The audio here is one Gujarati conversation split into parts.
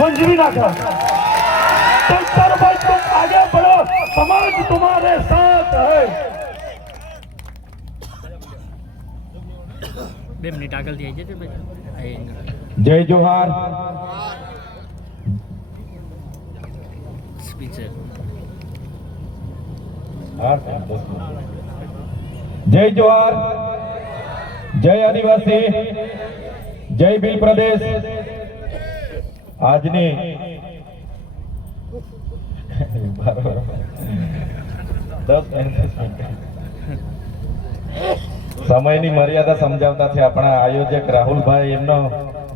मंजूरी ना कर। चल भाई तुम आगे बढ़ो, समाज तुम्हारे साथ है। 2 મિનિટ આગળ થઈ જાય છે ભાઈ। જય જોહાર। સ્પીચ જય જોહાર, જય આદિવાસી, જય ભીલ પ્રદેશ। આજની સમયની મર્યાદા સમજાવતા છે આપણા આયોજક રાહુલભાઈ, એમનો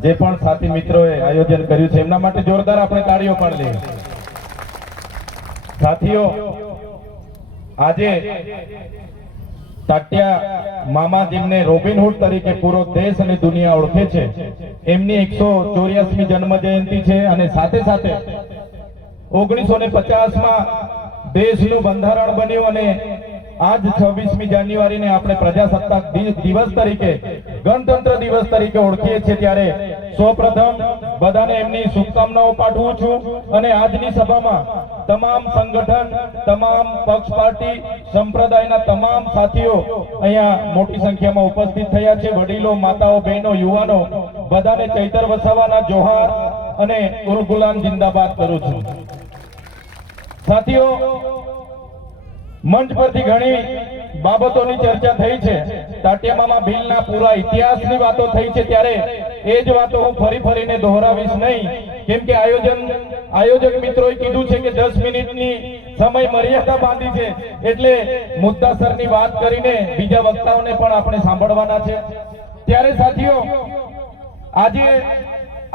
જે પણ સાથી મિત્રોએ આયોજન કર્યું છે એમના માટે જોરદાર આપણે તાળીઓ પાડી લઈએ। સાથીઓ, આજે તાટિયા મામા, જેમને રોબિનહુડ તરીકે પૂરો દેશ અને દુનિયા ઓળખે છે, એમની 184મી જન્મ જયંતિ છે અને સાથે સાથે 1950માં દેશનું બંધારણ બન્યું અને આજ 26મી જાન્યુઆરીને આપણે પ્રજાસત્તાક દિવસ તરીકે, ગણતંત્ર દિવસ તરીકે ઓળખીએ છીએ। ત્યારે સૌપ્રથમ બધાને એમની શુભકામનાઓ પાઠવું છું અને આજની સભામાં તમામ સંગઠન, તમામ પક્ષ, પાર્ટી, સંપ્રદાયના તમામ સાથીઓ અહીંયા મોટી સંખ્યામાં ઉપસ્થિત થયા છે। વડીલો, માતાઓ, બહેનો, યુવાનો, બધાને ચૈતર વસાવાના જોહાર અને ઉલ ગુલામ જિંદાબાદ કરું છું। સાથીઓ, મંચ પરથી ઘણી બાબતોની ચર્ચા થઈ છે। તાટિયા મામા ભીલના પૂરા ઇતિહાસની વાતો થઈ છે, ત્યારે એ જ વાતો હું ફરીને દોહરાવીશ નહીં, કેમ કે આયોજક મિત્રોએ કીધું છે કે 10 મિનિટની સમય મર્યાદા બાંધી છે, એટલે મુદ્દાસરની વાત કરીને બીજા વક્તાઓને પણ આપણે સાંભળવાના છે। ત્યારે સાથીઓ, આજે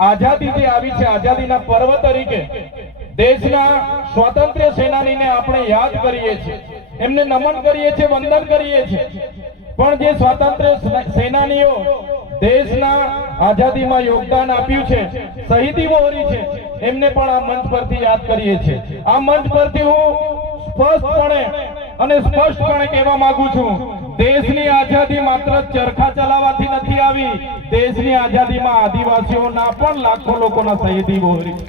આઝાદી જે આવી છે, આઝાદીના પર્વ તરીકે દેશના સ્વાતંત્ર્ય સેનાનીને આપણે યાદ કરીએ છીએ, એમને નમન કરીએ છીએ, વંદન કરીએ છીએ। પણ જે સ્વાતંત્ર્ય સેનાનીઓ દેશના આઝાદીમાં યોગદાન આપ્યું છે, શહીદી વહોરી છે, એમને પણ આ મંચ પરથી યાદ કરીએ છીએ। આ મંચ પરથી હું સ્પષ્ટપણે કહેવા માંગુ છું, દેશની આઝાદી માત્ર ચરખા ચલાવવાથી નથી આવી, દેશની આઝાદીમાં આદિવાસીઓના પણ લાખો લોકોના શહીદી વહોરી છે।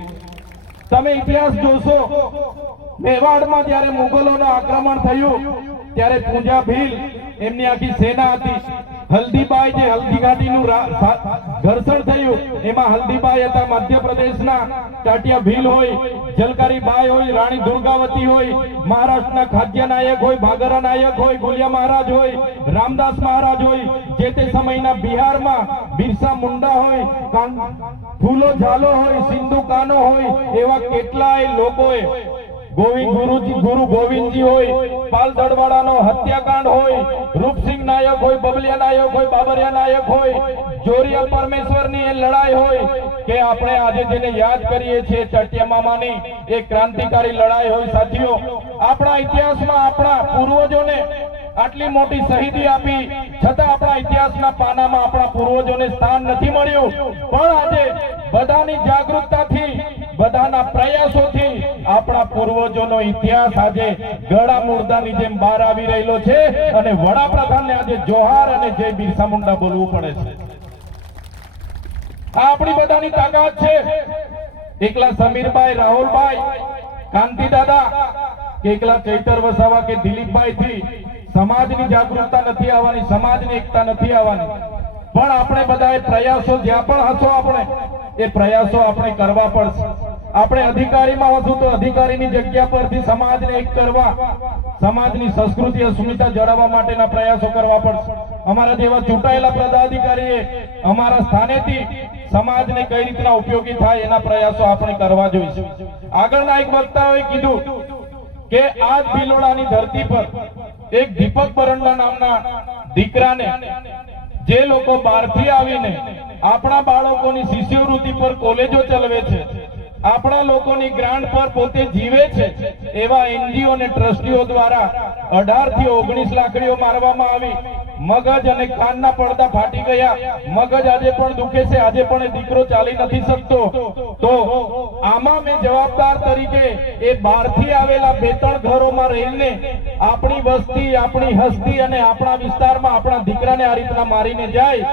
તમે ઇતિહાસ જોશો, મેવાડમાં જ્યારે મુગલોનું આક્રમણ થયું ત્યારે પૂંજા ભીલ, એમની આખી સેના હતી। હલ્દીબાઈ, જે હલ્દી ઘાટીનું ઘર્ષણ થયું, એમાં હલ્દીબાઈ હતા મધ્યપ્રદેશના, તાટિયા ભીલ હોય, જલકારી બાઈ હોય, રાણી દુર્ગાવતી હોય, મહારાષ્ટ્રના ખાદ્ય નાયક હોય, ભાગરા નાયક હોય, ગોલિયા મહારાજ હોય, રામદાસ મહારાજ હોય, જે તે સમયના બિહારમાં બિરસા મુંડા હોય, ફૂલો ઝાલો હોય, સિંધુ કાનો હોય, એવા કેટલાય લોકોએ, ગુરુ ગોવિંદજી હોય, પાલ દડવાડાનો હત્યાકાંડ હોય, રૂપસિંહ નાયક હોય, બબલિયા નાયક હોય, બાબરિયા નાયક હોય, જોરિયા પરમેશ્વરની એ લડાઈ હોય, કે આપણે આજે જેને યાદ કરીએ છીએ તાટિયા મામાની એ ક્રાંતિકારી લડાઈ હોય। સાથીઓ, આપણા ઇતિહાસમાં આપણા પૂર્વજોને આટલી મોટી શહીદી આપી છતાં આપણા ઇતિહાસના પાનામાં આપણા પૂર્વજોને સ્થાન નથી મળ્યું, પણ આજે બધાની જાગૃતતાથી, બધાના પ્રયાસોથી આપણા પૂર્વજોનો ઇતિહાસ આજે ગળા મુર્દાની જેમ બહાર આવી રહેલો છે અને વડાપ્રધાનને આજે જોહાર અને જય બિરસા મુંડા બોલવું પડે છે। આ આપણી બધાની તાકાત છે। એકલા સમીરભાઈ, રાહુલભાઈ, કાંતિ દાદા કે એકલા ચૈતર વસાવા કે દિલીપભાઈ થી સમાજની જાગૃતતા નથી આવવાની, સમાજની એકતા નથી આવવાની, પણ આપણે બધાએ પ્રયાસો જ્યાં પણ હશો આપણે એ પ્રયાસો આપણે કરવા પડશે। આપણે અધિકારીમાં હશું તો અધિકારીની જગ્યા પરથી સમાજને એક કરવા, સમાજની સંસ્કૃતિ અસ્મિતા જાળવવા માટેના પ્રયાસો કરવા પડશે। અમારા જેવા ચૂંટાયેલા પદાધિકારીએ અમારા સ્થાનેથી સમાજને કઈ રીતના ઉપયોગી થાય એના પ્રયાસો આપણે કરવા જોઈએ। આગળના એક વક્તાઓએ કીધું કે આ ભિલોડાની ધરતી પર એક દીપક બરંડા નામના દીકરાને જે લોકો બહારથી આવીને આપણા બાળકોની શિષ્યવૃત્તિ પર કોલેજો ચલાવે છે, આપણા લોકોની ગ્રાન્ટ પર પોતે જીવે છે, એવા એનજીઓ અને ટ્રસ્ટીઓ દ્વારા 18 થી 19 લાકડીઓ મારવામાં આવી। મગજ અને કાનના પડદા ફાટી ગયા, મગજ આજે પણ દુખે છે, આજે પણ એ દીકરો ચાલી નથી શકતો। તો આમાં મેં જવાબદાર તરીકે એ બહારથી આવેલા 2-3 ઘરોમાં રહીને આપણી વસ્તી, આપણી હસ્તી અને આપણા વિસ્તારમાં આપણા દીકરાને આ રીતના મારીને જાય,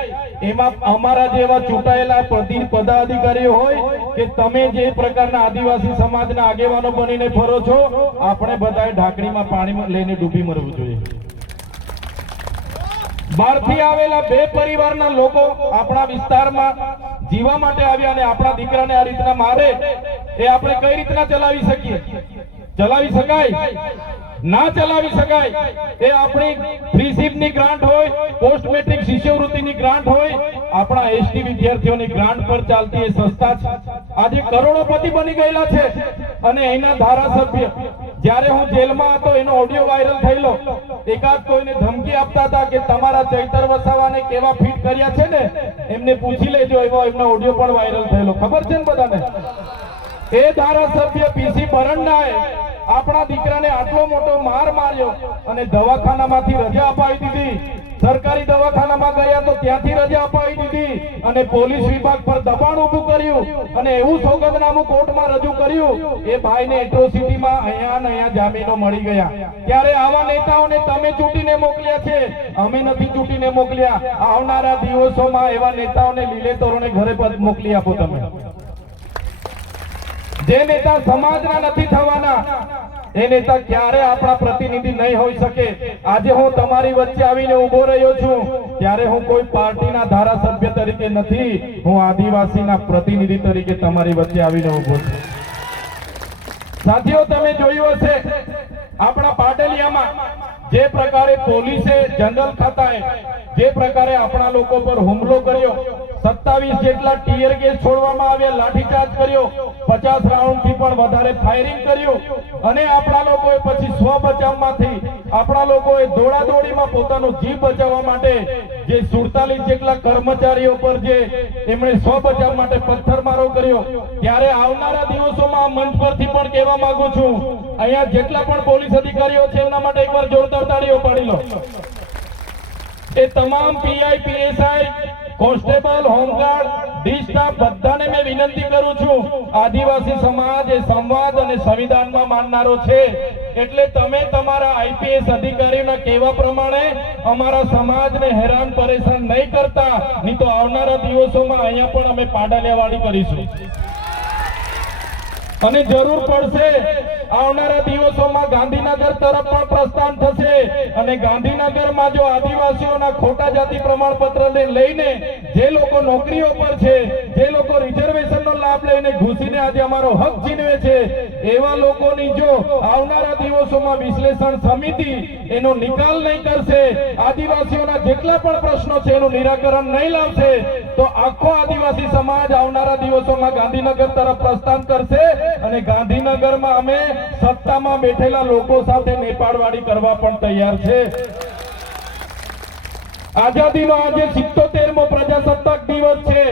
એમાં અમારા જેવા ચૂંટાયેલા પદાધિકારીઓ હોય કે તમે જે પ્રકારના આદિવાસી સમાજના આગેવાનો બનીને ફરો છો, આપણે બધાએ ઢાંકણીમાં પાણી લઈને ડૂબી મરવું જોઈએ. બહારથી આવેલા 2 પરિવારના લોકો આપણા વિસ્તારમાં જીવવા માટે આવ્યા અને આપણા દીકરાને આ રીતના મારે, એ આપણે કઈ રીતના ચલાવી શકીએ? ચલાવી શકાય? ના ચલાવી શકાય. એ આપણી ફ્રીશીપની ગ્રાન્ટ હોય, પોસ્ટ મેટ્રિક શિષ્યવૃત્તિની ગ્રાન્ટ હોય, આપણા એસટી વિદ્યાર્થીઓની ગ્રાન્ટ પર ચાલતી એ સંસ્થા છે. આજે કરોડોપતિ બની ગયેલા છે. અને એના ધારાસભ્ય, જ્યારે હું જેલમાં હતો એનો ઓડિયો વાયરલ થયેલો, એકાદ કોઈને ધમકી આપતા હતા કે તમારા ચૈતર વસાવાને કેવા ફિટ કર્યા છે ને, એમને પૂછી લેજો, એમનો ઓડિયો પણ વાયરલ થયેલો. ખબર છે ને બધાને? એ ધારાસભ્ય પીસી બરંડાએ આપણા દીકરાને આટલો મોટો માર માર્યો અને દવાખાનામાંથી રજા અપાવી દીધી. સરકારી દવાખાનામાં ગયા તો ત્યાંથી રજા અપાવી દીધી અને પોલીસ વિભાગ પર દબાણ ઊભું કર્યું અને એવું સોગંદનામું કોર્ટમાં રજૂ કર્યું. એ ભાઈને એટ્રોસિટીમાં અહીંયા જામીનો મળી ગયા. ત્યારે આવા નેતાઓને તમે ચૂંટીને મોકલ્યા છે, અમે નથી ચૂંટીને મોકલ્યા. આવનારા દિવસોમાં એવા નેતાઓને લીલે તોરણે ઘરે મોકલી આપો તમે. જે નેતા સમાજના નથી થવાના, એ નેતા ક્યારે આપણા પ્રતિનિધિ નહીં હોઈ શકે. આજે હું તમારી વચ્ચે આવીને ઉભો રહ્યો છું ત્યારે હું કોઈ પાર્ટીના ધારાસભ્ય તરીકે નથી, હું આદિવાસીના પ્રતિનિધિ તરીકે તમારી વચ્ચે આવીને ઉભો છું. સાથીઓ, તમે જોયું હશે આપણા પાટલિયામાં જે પ્રકારે પોલીસે, જનરલ ખાતાએ જે પ્રકારે આપણા લોકો પર હુમલો કર્યો, 27 જેટલા ટીયર ગેસ છોડવામાં આવ્યા, લાઠીચાર્જ કર્યો, 50 રાઉન્ડ થી પણ વધારે ફાયરિંગ કર્યું અને આપણા લોકોએ પછી સ્વ બચાવમાંથી આપણા લોકોએ દોડાદોડીમાં પોતાનો જીવ બચાવવા માટે જે 47 જેટલા કર્મચારીઓ પર જે એમણે સ્વ બચાવ માટે પથ્થરમારો કર્યો. ત્યારે આવનારા દિવસોમાં મંચ પરથી પણ કહેવા માંગુ છું, અહીંયા જેટલા પણ પોલીસ અધિકારીઓ છે એમના માટે એકવાર જોરદાર તાળીઓ પાડી લો. એ તમામ PI, PSI, constable, home guard, D staff બધાને મેં વિનંતી કરું છું, આદિવાસી સમાજ એ સંવાદ અને સંવિધાનમાં માનનારો છે. એટલે તમે તમારા આઈપીએસ અધિકારીઓના કહેવા પ્રમાણે અમારા સમાજને હેરાન પરેશાન નહીં કરતા, નહીં તો આવનારા દિવસોમાં અહીંયા પણ અમે પાડાલિયાવાડી કરીશું. અને જરૂર પડશે આવનારા દિવસોમાં ગાંધીનગર તરફ પણ પ્રસ્થાન થશે અને ગાંધીનગરમાં જો આદિવાસીઓના ખોટા જાતિ પ્રમાણપત્ર લઈને જે લોકો નોકરીઓ પર છે, જે લોકો રિઝર્વેશનનો લાભ લઈને ઘૂસીને આજે અમારો હક છીનવે છે, એવા લોકોની જો આવનારા દિવસોમાં વિશ્લેષણ સમિતિ એનો નિકાલ નહીં કરશે, આદિવાસીઓના જેટલા પણ પ્રશ્નો છે એનું નિરાકરણ નહીં લાવશે, તો આખો આદિવાસી સમાજ આવનારા દિવસોમાં ગાંધીનગર તરફ પ્રસ્થાન કરશે અને ગાંધીનગરમાં અમે સત્તામાં બેઠેલા લોકો સાથે નેપાળવાડી કરવા પણ તૈયાર છે. આઝાદીનો આજે 77મો પ્રજાસત્તાક દિવસ છે.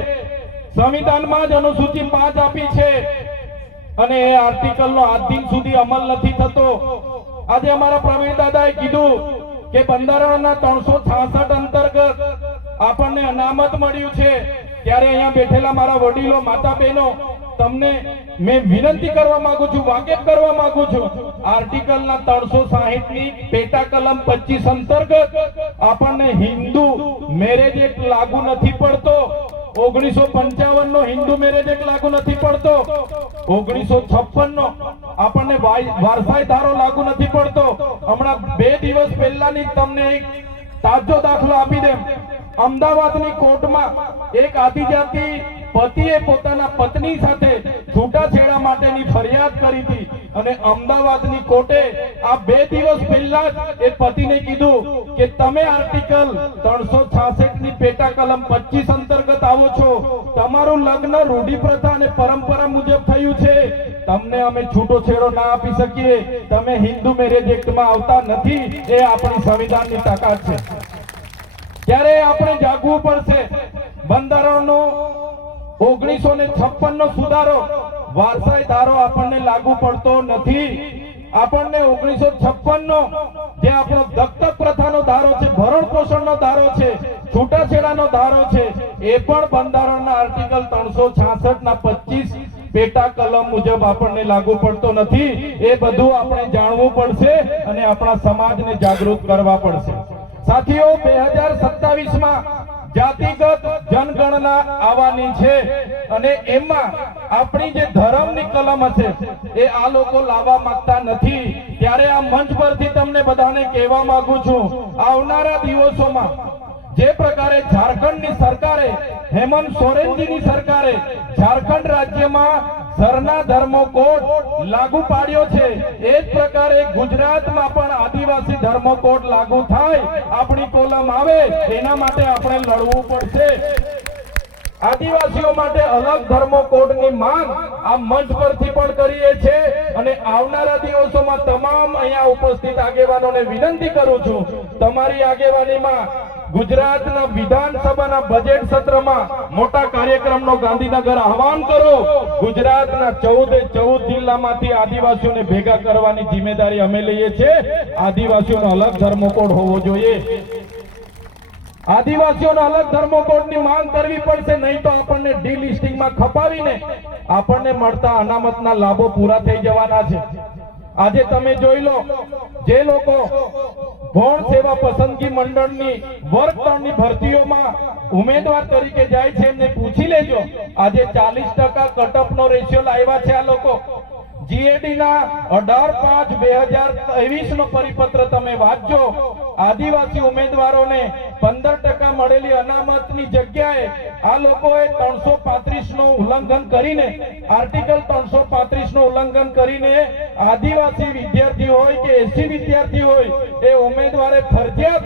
સંવિધાનમાં જ અનુસૂચિ 5 આપી છે અને એ આર્ટિકલનો આજ દિન સુધી અમલ નથી થતો. આજે અમારા પ્રવીણ દાદાએ કીધું કે બંધારણના 366 અંતર્ગત આપણને અનામત મળ્યું છે. ત્યારે અહીંયા બેઠેલા મારા વડીલો, માતા બહેનો, તમને મેં વિનંતી કરવા માંગુ છું, વાકેફ કરવા માંગુ છું, આર્ટિકલના 360ની પેટા કલમ 25 અંતર્ગત આપણને હિન્દુ મેરેજ એક્ટ લાગુ નથી પડતો. 1955 નો હિન્દુ મેરેજ એક્ટ લાગુ નથી પડતો. 1956 નો આપણને વારસાઈ ધારો લાગુ નથી પડતો. હમણાં 2 દિવસ પહેલાની તમને એક તાજો દાખલો આપી દેમ. અમદાવાદની કોર્ટમાં એક આદિજાતિ પતિએ પોતાના પત્ની સાથે છૂટાછેડા માટેની ફરિયાદ કરી હતી અને અમદાવાદની કોર્ટે આ 2 દિવસ પહેલા જ એ પતિને કીધું કે તમે આર્ટિકલ 366ની પેટા કલમ 25 અંતર્ગત આવો છો, તમારું લગ્ન રૂઢિ પ્રથા અને પરંપરા મુજબ થયું છે, તમને અમે છૂટોછેડો ના આપી શકીએ, તમે હિન્દુ મેરેજ એક્ટમાં આવતા નથી. એ આપણી સંવિધાનની તાકાત છે. ત્યારે આપણે જાગવું પડશે. બંધારણનો 1956 નો સુધારો, વારસાઈ ધારો આપણને લાગુ પડતો નથી. આપણને 1956 નો જે આપણો દત્તક પ્રથાનો ધારો છે, ભરણ પોષણનો ધારો છે, છૂટાછેડાનો ધારો છે, એ પણ બંધારણના આર્ટિકલ 366ના 25 પેટા કલમ મુજબ આપણને લાગુ પડતો નથી. એ બધું આપણે જાણવું પડશે અને આપણા સમાજને જાગૃત કરવા પડશે. સાથીઓ, 2027માં જાતિગત જનગણના આવવાની છે અને એમાં આપણી જે ધર્મની કલમ હશે એ આ લોકો લાવવા માંગતા નથી. ત્યારે આ મંચ પરથી તમને બધાને કહેવા માંગુ છું, આવનારા દિવસોમાં જે પ્રકારે ઝારખંડની સરકારે, હેમંત સોરેનજીની સરકારે ઝારખંડ રાજ્યમાં સરના ધર્મો કોડ લાગુ પાડ્યો છે, એ જ પ્રકારે ગુજરાતમાં પણ આદિવાસી ધર્મ કોડ લાગુ થાય, આપણી કોલમ આવે, એના માટે આપણે લડવું પડશે. આદિવાસીઓ માટે અલગ ધર્મ કોડની માંગ આ મંચ પરથી પણ કરીએ છીએ અને આવનારા દિવસોમાં તમામ અહીંયા ઉપસ્થિત આગેવાનોને વિનંતી કરું છું, તમારી આગેવાનીમાં ગુજરાતના વિધાનસભાના બજેટ સત્રમાં મોટા કાર્યક્રમનો ગાંધીનગર આહવાન કરો. ગુજરાતના 14 જિલ્લામાંથી આદિવાસીઓને ભેગા કરવાની જિમ્મેદારી અમે લઈએ છીએ. આદિવાસીઓનો અલગ ધર્મ કોડ હોવો જોઈએ. આદિવાસીઓનો અલગ ધર્મ કોડની માંગ કરવી પડશે, નહીં તો આપણને ડીલિસ્ટિંગમાં ખપાવીને આપણને મળતા અનામતના લાભો પૂરા થઈ જવાના છે. આજે તમે જોઈ લો, જે લોકો ગૌણ સેવા પસંદગી મંડળની વર્ગ 3 ની ભરતીઓમાં ઉમેદવાર તરીકે જાય છે, એમને પૂછી લેજો, આજે 40% કટઅપનો રેશિયો લાવ્યા છે આ લોકો. જીએડી ના 18/5/2023 નો પરિપત્ર તમે વાંચજો. આદિવાસી ઉમેદવારોને 15% મળેલી અનામતની જગ્યાએ આ લોકોએ 335 નું ઉલ્લંઘન કરીને, આર્ટિકલ 335 નું ઉલ્લંઘન કરીને આદિવાસી વિદ્યાર્થી હોય કે એસસી વિદ્યાર્થી હોય એ ઉમેદવારે ફરજિયાત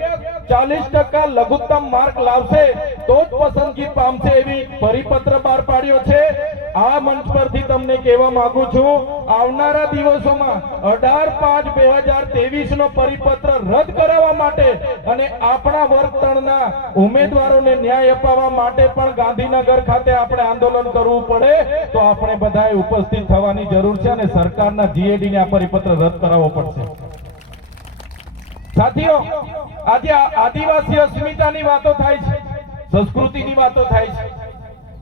40% લઘુત્તમ માર્ક લાવશે તો જ પસંદગી પામશે, એવી પરિપત્ર બહાર પાડ્યો છે. આ મંચ પરથી તમને કહેવા માંગુ છું, આવનારા દિવસોમાં 18/5/2023 નો પરિપત્ર રદ કરાવવા માટે અને આપણા વર્ગ 3 ના ઉમેદવારોને ન્યાય અપાવવા માટે પણ ગાંધીનગર ખાતે આપણે આંદોલન કરવું પડે, તો આપણે બધાએ ઉપસ્થિત થવાની જરૂર છે અને સરકારના જીએડી ને આ પરિપત્ર રદ કરાવવો પડશે. સાથીઓ, આજે આદિવાસી અસ્મિતાની વાતો થાય છે, સંસ્કૃતિની વાતો થાય છે,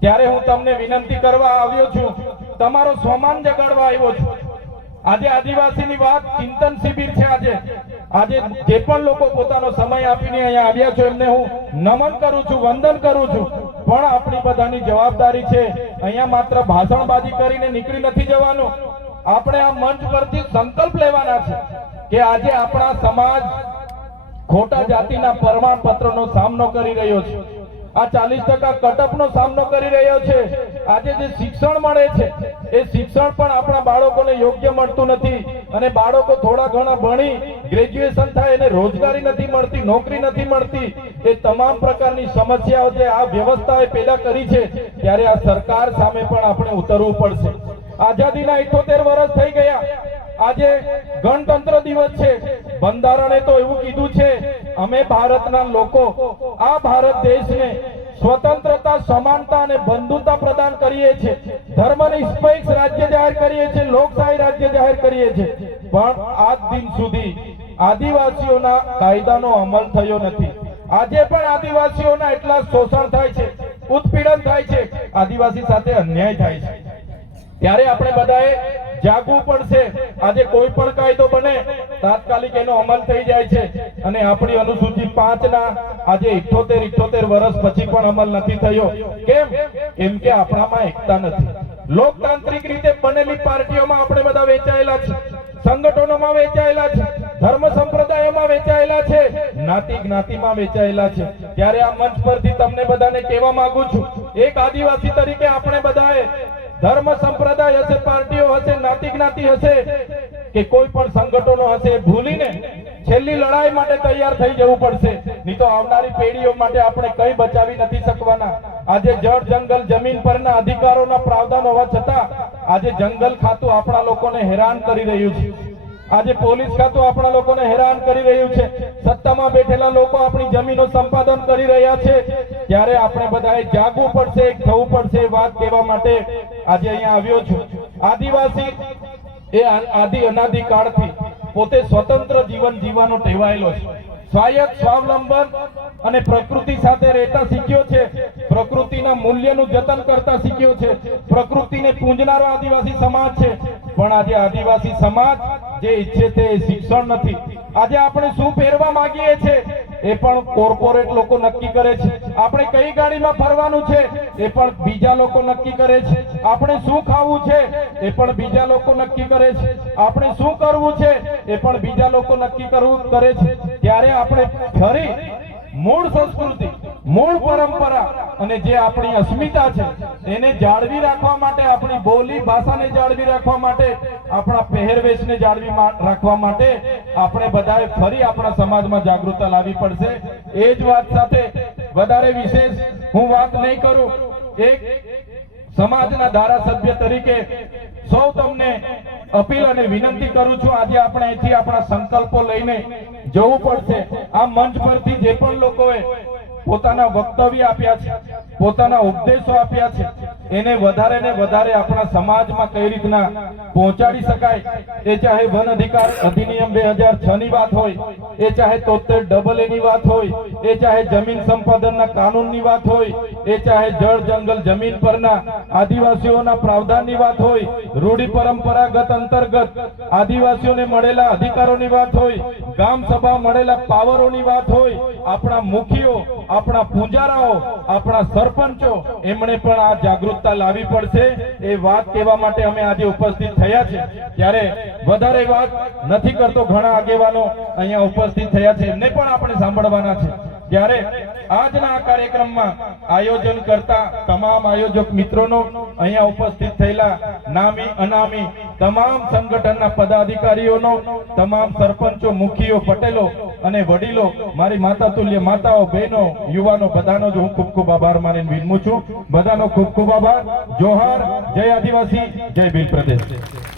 ત્યારે હું તમને વિનંતી કરવા આવ્યો છું, તમારો સ્વમાન જગાડવા આવ્યો છું. આજે આદિવાસીની વાત ચિંતન શિબિર છે. આજે જે પણ લોકો પોતાનો સમય આપીને અહીંયા આવ્યા છો એમને હું નમન કરું છું, વંદન કરું છું. પણ આપણી બધાની જવાબદારી છે, અહીંયા માત્ર ભાષણબાજી કરીને નીકળી નથી જવાનું. આપણે આ મંચ પરથી સંકલ્પ લેવાના છે કે આજે આપણા સમાજ ખોટા જાતિના પ્રમાણપત્રનો સામનો કરી રહ્યો છે, આ 40% કટઅપનો સામનો કરી રહ્યો છે. આજે જે શિક્ષણ મળે છે એ શિક્ષણ પણ આપણા બાળકોને યોગ્ય મળતું નથી અને બાળકો થોડા ઘણા ભણી ગ્રેજ્યુએશન થાય એને રોજગારી નથી મળતી, નોકરી નથી મળતી. એ તમામ પ્રકારની સમસ્યાઓ જે આ વ્યવસ્થાએ પેદા કરી છે, ત્યારે આ સરકાર સામે પણ આપણે ઉતરવું પડશે. આઝાદીના 78 વર્ષ થઈ ગયા. આજે ગણતંત્ર દિવસ છે. બંધારણે તો એવું કીધું છે, અમે ભારતના લોકો આ ભારત દેશને સ્વતંત્રતા, સમાનતા અને બંધુતા પ્રદાન કરીએ છીએ, ધર્મનિરપેક્ષ રાજ્ય જાહેર કરીએ છીએ, લોકશાહી રાજ્ય જાહેર કરીએ છીએ. પણ આજ દિન સુધી આદિવાસીઓના કાયદાનો અમલ થયો નથી. આજે પણ આદિવાસીઓના એટલા શોષણ થાય છે, ઉત્પીડન થાય છે, આદિવાસી સાથે અન્યાય થાય છે. ત્યારે આપણે બધાએ જાગવું પડશે. આજે કોઈ પણ કાયદો બને તાત્કાલિક એનો અમલ થઈ જાય છે અને આપણી અનુસૂચિ 5 ના આજે 78 વર્ષ પછી પણ અમલ નથી થયો. કેમ કે આપણામાં એકતા નથી. લોકતાંત્રિક રીતે બનેલી પાર્ટીઓમાં આપણે બધા વેચાયેલા છે, સંગઠનોમાં વેચાયેલા છે, ધર્મ સંપ્રદાયોમાં વેચાયેલા છે, જ્ઞાતિ જ્ઞાતિમાં વેચાયેલા છે. ત્યારે આ મંચ પરથી તમને બધાને કહેવા માંગુ છું, એક આદિવાસી તરીકે આપણે બધાએ ધર્મ સંપ્રદાય હશે, પાર્ટીઓ હશે, જ્ઞાતિ જ્ઞાતિ હશે કે કોઈ પણ સંગઠનો હશે, ભૂલીને છેલ્લી લડાઈ માટે તૈયાર થઈ જવું પડશે. નહીં તો આવનારી પેઢીઓ માટે આપણે કંઈ બચાવી નથી શકવાના. આજે જળ, જંગલ, જમીન પરના અધિકારોના પ્રાવધાન હોવા છતાં આજે જંગલ ખાતું આપણા લોકોને હેરાન કરી રહ્યું છે. આજે પોલીસ ખાતું આપણા લોકોને હેરાન કરી રહ્યું છે. સત્તામાં બેઠેલા લોકો આપણી જમીનો સંપાદન કરી રહ્યા છે. ત્યારે આપણે બધાએ જાગવું પડશે, એક થવું પડશે. વાત કહેવા માટે આજે અહીંયા આવ્યો છું. આદિવાસી એ આદિ અનાદિ કાળથી પોતે સ્વતંત્ર જીવન જીવવાનો ટેવાયેલો છે. સ્વાયત્ત, સ્વાવલંબન અને પ્રકૃતિ સાથે રહેતા શીખ્યો છે. પ્રકૃતિના મૂલ્યનું જતન કરતા શીખ્યો છે. પ્રકૃતિને પૂજનારો આદિવાસી સમાજ છે. પણ આજે આદિવાસી સમાજ જે ઈચ્છે તે શિક્ષણ નથી. આજે આપણે શું પહેરવા માંગીએ છીએ એ પણ કોર્પોરેટ લોકો નક્કી કરે છે. આપણે કઈ ગાડીમાં ફરવાનું છે એ પણ બીજા લોકો નક્કી કરે છે. આપણે શું ખાવું છે એ પણ બીજા લોકો નક્કી કરે છે. આપણે શું કરવું છે એ પણ બીજા લોકો નક્કી કરે છે. ત્યારે આપણે ફરી મૂળ સંસ્કૃતિ, મૂળ પરંપરા અને જે આપણી અસ્મિતા છે એને જાળવી રાખવા માટે, આપણી બોલી ભાષાને જાળવી રાખવા માટે, આપણા પહેરવેશને જાળવી રાખવા માટે આપણે બધાએ ફરી આપણા સમાજમાં જાગૃતતા લાવવી પડશે. એ જ વાત સાથે વધારે વિશેષ હું વાત નહીં કરું. એક સમાજના ધારાસભ્ય તરીકે સૌ તમને અપીલ અને વિનંતી કરું છું, આજે આપણે અહીંથી આપણા સંકલ્પો લઈને જવું પડશે. આ મંચ પરથી જે પણ લોકોએ પોતાના વક્તવ્ય આપ્યા છે, પોતાના ઉપદેશો આપ્યા છે, એને વધારે ને વધારે આપણા સમાજમાં કઈ રીતના પહોંચાડી શકાય, એ ચાહે વન અધિકાર અધિનિયમ 2006 ની વાત હોય, એ ચાહે 73 AA ની વાત હોય, એ ચાહે જમીન સંપાદનના કાનૂનની વાત હોય, એ ચાહે જળ જંગલ જમીન પરના આદિવાસીઓના પ્રાવધાનની વાત હોય, રૂઢિ પરંપરાગત અંતર્ગત આદિવાસીઓને મળેલા અધિકારોની વાત હોય, ગામ સભા મળેલા પાવરોની વાત હોય, આપણા મુખીઓ, આપણા પૂંજારાઓ, આપણા સરપંચો, એમણે પણ આ જાગૃતતા લાવવી પડશે. એ વાત કહેવા માટે અમે આજે ઉપસ્થિત થયા છે. ત્યારે વધારે વાત નથી કરતો, ઘણા આગેવાનો અહીંયા ઉપસ્થિત થયા છે, એમને પણ આપણે સાંભળવાના છે. ત્યારે આજના આ કાર્યક્રમમાં આયોજન કરતા તમામ આયોજક મિત્રોનો, અહીંયા ઉપસ્થિત થયેલા નામી અનામી તમામ સંગઠનના પદાધિકારીઓનો, તમામ સરપંચો, મુખીઓ, પટેલો અને વડીલો, મારી માતા તુલ્ય માતાઓ, બહેનો, યુવાનો, બધાનો જ હું ખૂબ ખૂબ આભાર માનીને વિનમું છું. બધાનો ખૂબ ખૂબ આભાર. જોહાર. જય આદિવાસી, જય ભીલ પ્રદેશ.